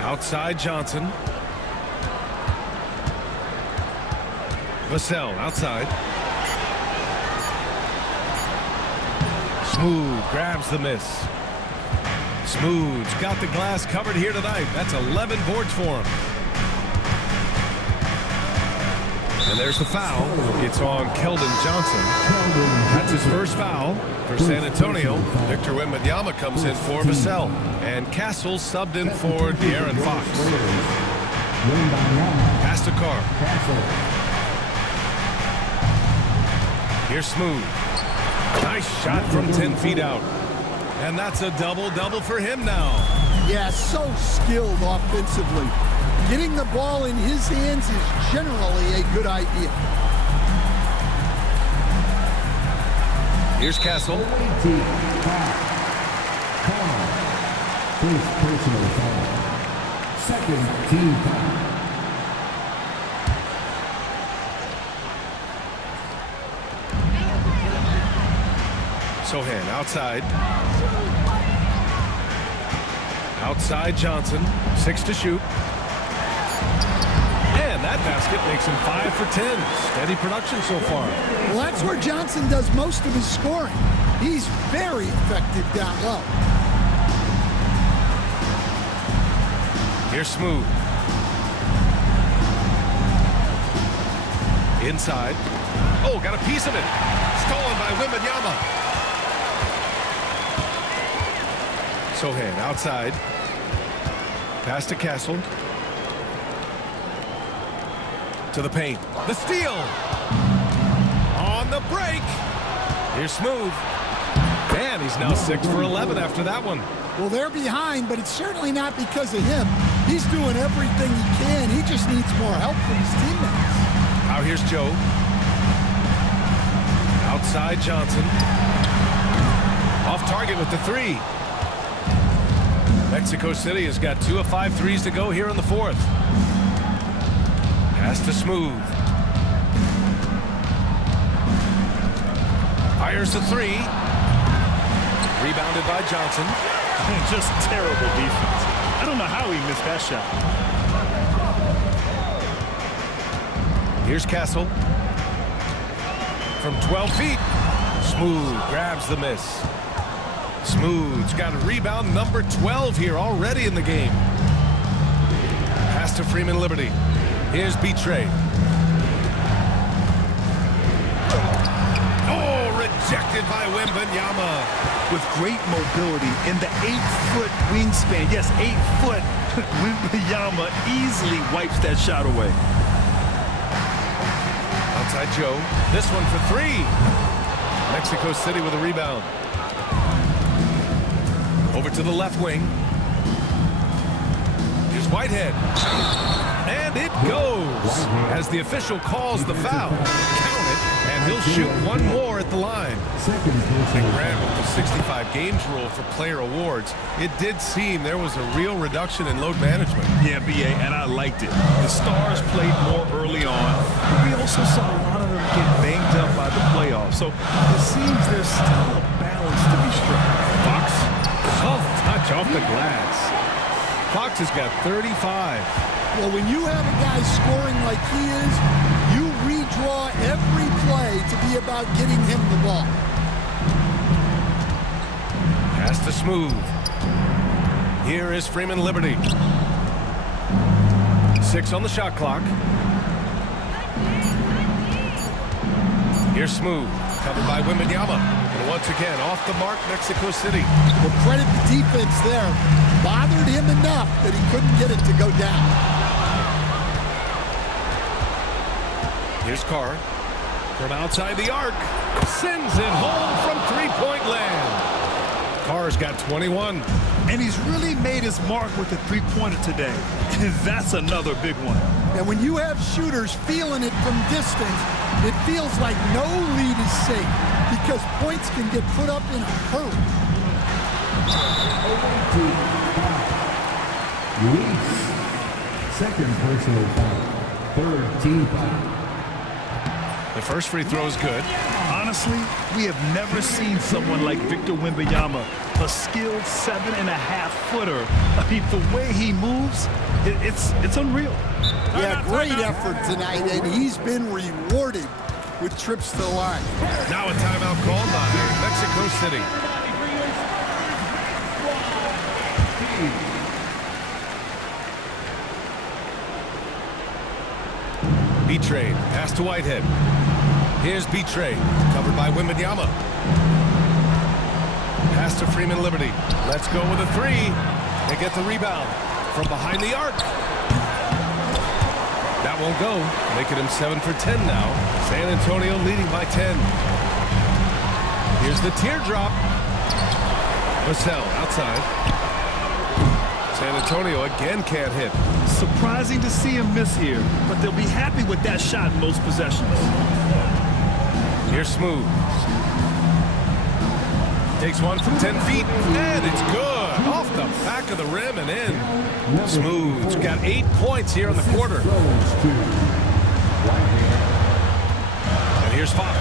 Outside Johnson. Vassell outside. Smooth grabs the miss. Smooth's got the glass covered here tonight. That's 11 boards for him. And there's the foul. It's on Keldon Johnson. That's his first foul for San Antonio. Victor Wembanyama comes in for Vassell. And Castle subbed in for De'Aaron Fox. Pass to Carr. Here's Smooth. Nice shot from 10 feet out. And that's a double-double for him now. Yeah, so skilled offensively. Getting the ball in his hands is generally a good idea. Here's Castle. First personal foul. Second team foul. Sohan outside. Outside Johnson. 6 to shoot. And that basket makes him 5 for 10. Steady production so far. Well, that's where Johnson does most of his scoring. He's very effective down low. Here's Smooth. Inside. Oh, got a piece of it. Stolen by Wembanyama. Sohan outside. Pass to Castle. To the paint. The steal. On the break. Here's Smooth. And he's now 6 for 11 after that one. Well, they're behind, but it's certainly not because of him. He's doing everything he can. He just needs more help from his teammates. Now here's Joe. Outside Johnson. Off target with the 3. Mexico City has got 2 of 5 threes to go here in the fourth. Pass to Smooth. Fires the 3. Rebounded by Johnson. Just terrible defense. I don't know how he missed that shot. Here's Castle. From 12 feet. Smooth grabs the miss. Smooth's got a rebound number 12 here already in the game. Pass to Freeman Liberty. Here's Betray. Wembanyama. With great mobility in the 8-foot wingspan. Yes, 8 foot. Wembanyama easily wipes that shot away. Outside Joe. This one for three. Mexico City with a rebound. Over to the left wing. Here's Whitehead. And it goes as the official calls the foul. Count it, and he'll shoot one more at the line. And Grant, with the 65 games rule for player awards, it did seem there was a real reduction in load management. Yeah, BA, and I liked it. The stars played more early on, but we also saw a lot of them get banged up by the playoffs. So it seems there's still a balance to be struck. Fox, soft touch off the glass. Fox has got 35. Well, when you have a guy scoring like he is, you redraw every play to be about getting him the ball. Pass to Smooth. Here is Freeman Liberty. 6 on the shot clock. Here's Smooth, covered by Wembanyama. And once again, off the mark, Mexico City. Well, credit the defense there. Bothered him enough that he couldn't get it to go down. Here's Carr from outside the arc. Sends it home from three-point land. Carr's got 21. And he's really made his mark with the three-pointer today. That's another big one. And when you have shooters feeling it from distance, it feels like no lead is safe because points can get put up in a hurry. Luis, second personal foul, third team foul. The first free throw is good. Honestly, we have never seen someone like Victor Wembanyama, a skilled 7.5-footer. I mean, the way he moves, it's unreal. Yeah, great effort tonight, and he's been rewarded with trips to the line. Now a timeout called by Mexico City. B-Trade, pass to Whitehead. Here's B-Trade, covered by Wembanyama. Pass to Freeman Liberty. Let's go with a three. They get the rebound from behind the arc. That won't go, making him 7 for 10 now. San Antonio leading by 10. Here's the teardrop. Vassell outside. San Antonio again can't hit. Surprising to see him miss here, but they'll be happy with that shot in most possessions. Here's Smooth. Takes one from 10 feet, and it's good. Off the back of the rim and in. Smooth's got 8 points here in the quarter. And here's Fox.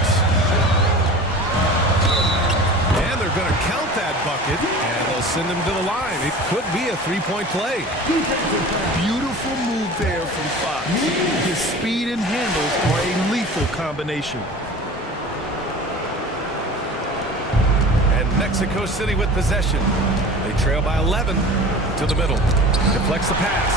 And they're going to count that bucket, and they'll send him to the line. It could be a three-point play. Beautiful move there from Fox. His speed and handles are a lethal combination. Mexico City with possession. They trail by 11 to the middle. Deflects the pass.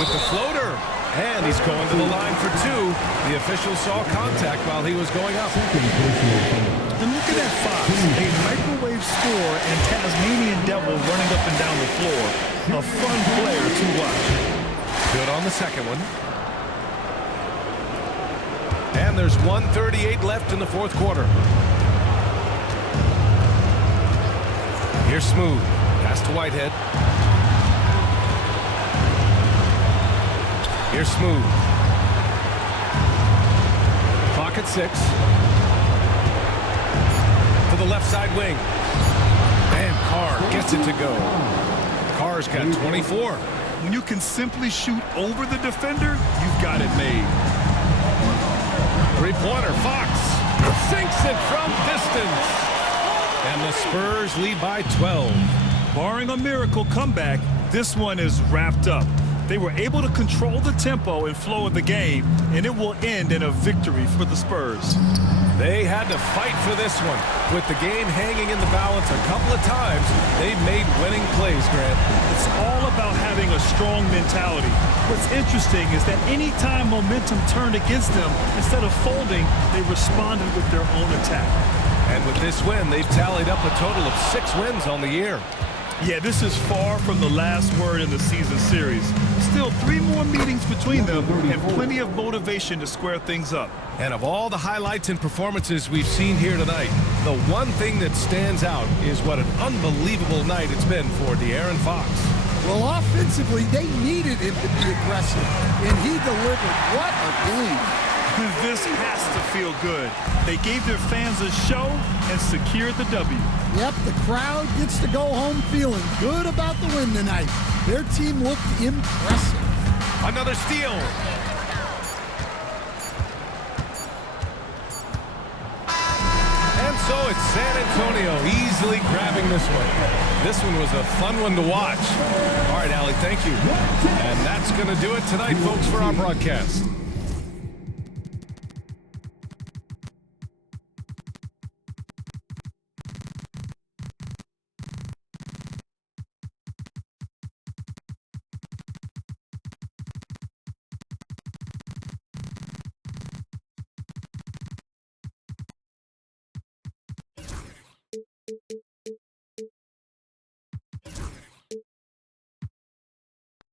With the floater. And he's going to the line for two. The official saw contact while he was going up. And look at that Fox. A microwave score and Tasmanian Devil running up and down the floor. A fun player to watch. Good on the second one. And there's 1:38 left in the fourth quarter. Here's Smooth. Pass to Whitehead. Here's Smooth. Clock at 6. To the left side wing. And Carr gets it to go. Carr's got 24. When you can simply shoot over the defender, you've got it made. Three-pointer, Fox sinks it from distance. And the Spurs lead by 12. Barring a miracle comeback, this one is wrapped up. They were able to control the tempo and flow of the game, and it will end in a victory for the Spurs. They had to fight for this one. With the game hanging in the balance a couple of times, they've made winning plays, Grant. It's all about having a strong mentality. What's interesting is that any time momentum turned against them, instead of folding, they responded with their own attack. And with this win, they've tallied up a total of 6 wins on the year. Yeah, this is far from the last word in the season series. Still 3 more meetings between them and plenty of motivation to square things up. And of all the highlights and performances we've seen here tonight, the one thing that stands out is what an unbelievable night it's been for De'Aaron Fox. Well, offensively, they needed him to be aggressive, and he delivered. What a game. This has to feel good. They gave their fans a show and secured the W. Yep, the crowd gets to go home feeling good about the win tonight. Their team looked impressive. Another steal. And so it's San Antonio easily grabbing this one. This one was a fun one to watch. All right, Allie, thank you. And that's going to do it tonight, folks, for our broadcast.